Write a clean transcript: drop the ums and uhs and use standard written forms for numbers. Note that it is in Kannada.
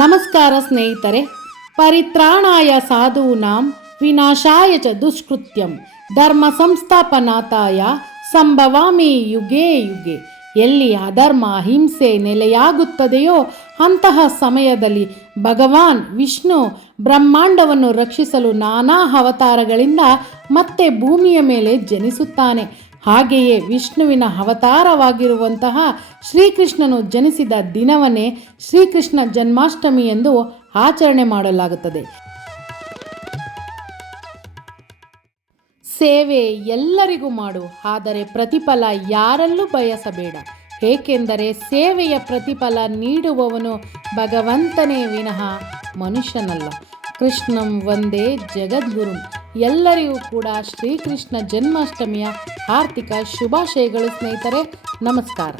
ನಮಸ್ಕಾರ ಸ್ನೇಹಿತರೆ. ಪರಿತ್ರಾಣಾಯ ಸಾಧೂನಾಂ ವಿನಾಶಾಯ ಚ ದುಷ್ಕೃತ್ಯಂ ಧರ್ಮ ಸಂಸ್ಥಾಪನಾರ್ಥಾಯ ಸಂಭವಾಮಿ ಯುಗೇ ಯುಗೆ. ಎಲ್ಲಿ ಅಧರ್ಮ ಹಿಂಸೆ ನೆಲೆಯಾಗುತ್ತದೆಯೋ ಅಂತಹ ಸಮಯದಲ್ಲಿ ಭಗವಾನ್ ವಿಷ್ಣು ಬ್ರಹ್ಮಾಂಡವನ್ನು ರಕ್ಷಿಸಲು ನಾನಾ ಅವತಾರಗಳಿಂದ ಮತ್ತೆ ಭೂಮಿಯ ಮೇಲೆ ಜನಿಸುತ್ತಾನೆ. ಹಾಗೆಯೇ ವಿಷ್ಣುವಿನ ಅವತಾರವಾಗಿರುವಂತಹ ಶ್ರೀಕೃಷ್ಣನು ಜನಿಸಿದ ದಿನವನ್ನೇ ಶ್ರೀಕೃಷ್ಣ ಜನ್ಮಾಷ್ಟಮಿ ಎಂದು ಆಚರಣೆ ಮಾಡಲಾಗುತ್ತದೆ. ಸೇವೆ ಎಲ್ಲರಿಗೂ ಮಾಡು, ಆದರೆ ಪ್ರತಿಫಲ ಯಾರಲ್ಲೂ ಬಯಸಬೇಡ. ಏಕೆಂದರೆ ಸೇವೆಯ ಪ್ರತಿಫಲ ನೀಡುವವನು ಭಗವಂತನೇ ವಿನಃ ಮನುಷ್ಯನಲ್ಲ. ಕೃಷ್ಣಂ ವಂದೇ ಜಗದ್ಗುರುಂ. ಎಲ್ಲರಿಗೂ ಕೂಡ ಶ್ರೀಕೃಷ್ಣ ಜನ್ಮಾಷ್ಟಮಿಯ ಆರ್ಥಿಕ ಶುಭಾಶಯಗಳು ಸ್ನೇಹಿತರೆ. ನಮಸ್ಕಾರ.